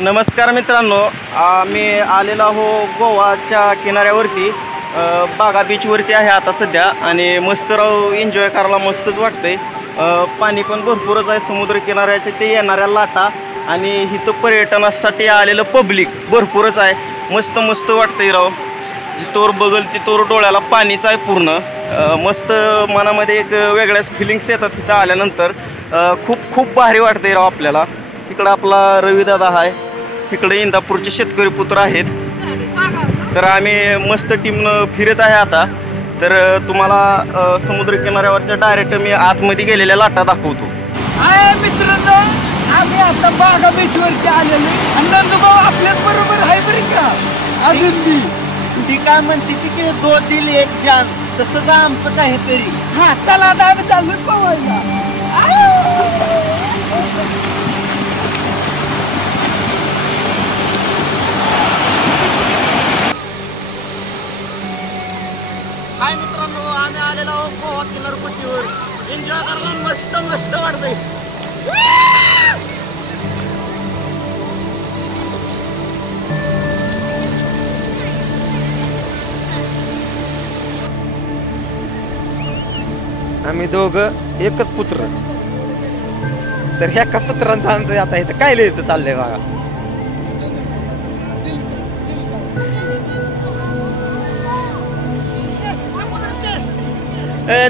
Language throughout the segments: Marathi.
नमस्कार मित्रांनो, मी आलेलो आहो गोवाच्या किनाऱ्यावरती. बागा बीचवरती आहे आता सध्या आणि मस्त राव एन्जॉय करायला मस्तच वाटतंय. पाणी पण भरपूरच आहे, समुद्र किनाऱ्याच्या ते येणाऱ्या लाटा आणि इथं पर्यटनासाठी आलेलं पब्लिक भरपूरच आहे. मस्त मस्त वाटतंय राव. जितोवर बघल तितोवर डोळ्याला पाणीच आहे पूर्ण. मस्त मनामध्ये एक वेगळ्याच फिलिंग्स येतात तिथं आल्यानंतर. खूप खूप भारी वाटतंय राव आपल्याला. इकडं आपला रविदादा आहे, इकडे इंदापूरचे शेतकरी पुत्र आहेत. तर आम्ही मस्त टीमनं फिरत आहे आता. तर तुम्हाला समुद्र किनाऱ्यावरच्या डायरेक्ट मी आतमध्ये गेलेल्या लाटा दाखवतो. मित्रांनो, आम्ही आता बागा बीचवरती आलेलो आणि नंदूभाऊ आपल्याच बरोबर आहे बरं का. अजून ती काय म्हणते की 2 दिल 1 जान, तसंच आमचं काहीतरी. हा चला आता आम्ही चाललोय पवायला. हाय मित्रांनो, आम्ही आलेलो आहोत गोवा किनारपट्टीवर. एन्जॉय करायला मस्त मस्त वाटतंय. आम्ही दोघं एकच पुत्र. तर ह्या का पुत्रांचं आमचं आता इथं काय लिहितं चाललंय बघा.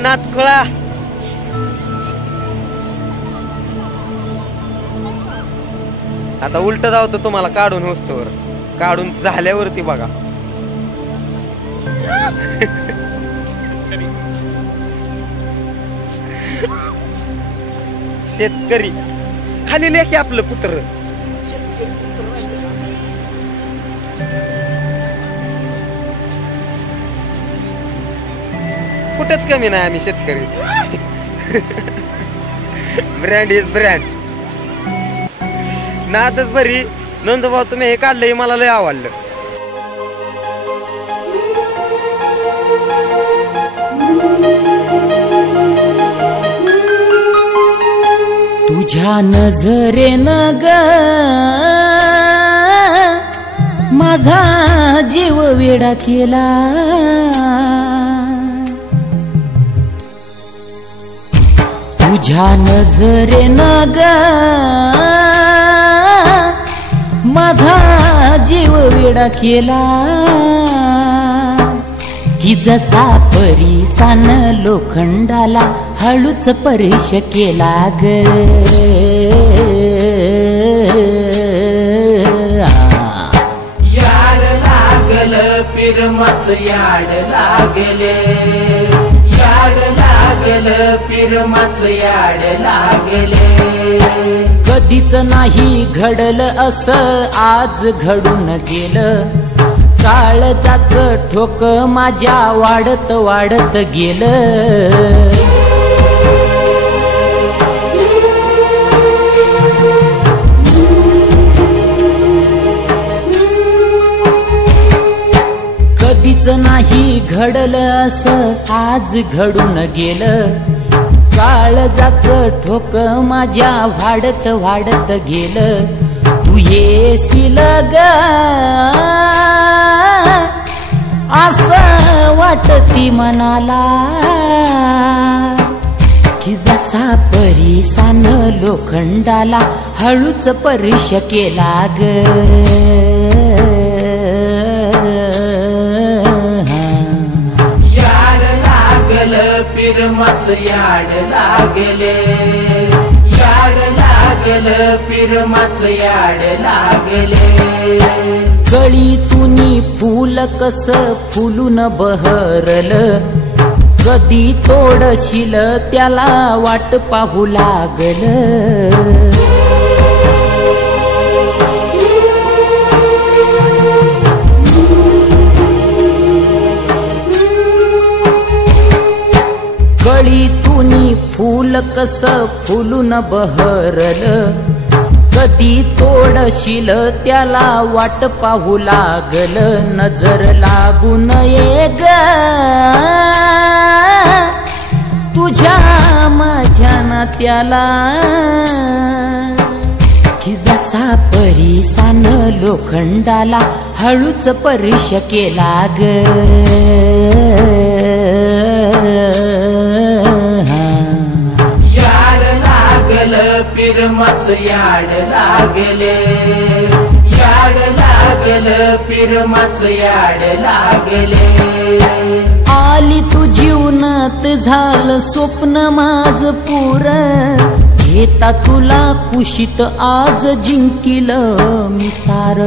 नातखोळा आता उलट जावतो तुम्हाला काढून होस्तोवर. काढून झाल्यावरती बघा. शेतकरी खाली लेखी आपलं पुत्र. कुठेच कमी नाही आम्ही शेतकरी. Brand is brand. नादच बरी. नंदभाऊ तुम्ही हे काढलंय मला लय आवडलं. तुझ्या नजरेनं ग माझा जीव वेडा केला. तुझ्या नजरेनं ग माझा जीव वेडा केला. की जसा परिसान लोखंडाला हळूच परिश केला ग. याड लागल पिरमाच याड लागले. याड लागल पिरमाच याड लागले. कधीच नाही घडलं असं आज घडून गेलं. काळजाचं ठोक माझ्या वाढत वाढत गेलं. कधीच नाही घडलं असं आज घडून गेलं. काळजाचं ठोक माझ्या वाढत वाढत गेलं. तू येशील ग असं वाटती मनाला. की जसा परिसान लोखंडाला हळूच परिश केला ग. याड लागल पिरमाच याड लागले. याड लागल पिरमाच याड लागले. गळीतूनी फूल कस फुलून बहरल. कधी तोडशील त्याला वाट पाहू लागल. गळीतूनी फूल कस फुलून बहरल. कधी तोडशील त्याला वाट पाहू लागल. नजर लागू नये ग तुझ्या माझ्या नात्याला. की जसा जसा परिसान लोखंडाला हळूच परिश केला ग याड लागल पिरमाच याड लागले याड लागल पिरमाच याड लागले आली तू जीवनात झालं स्वप्न माझ पूर घेता तुला कुशीत आज जिंकिल मी सार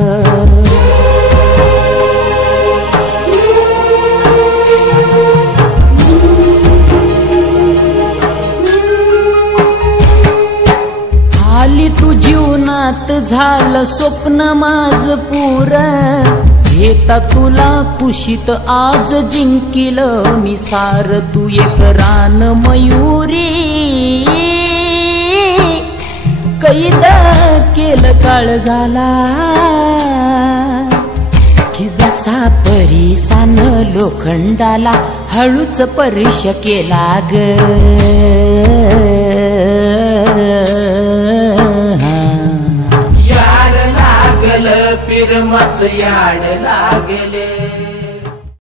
आली तू जीवनात झालं स्वप्न माझ पूर घेता तुला कुशीत आज जिंकिल मी सार तू एक रान मयुरी कैद केलं काळ झाला की जसा परिसान लोखंडाला हळूच परिश केला ग याड लागल पिरमाच याड लागले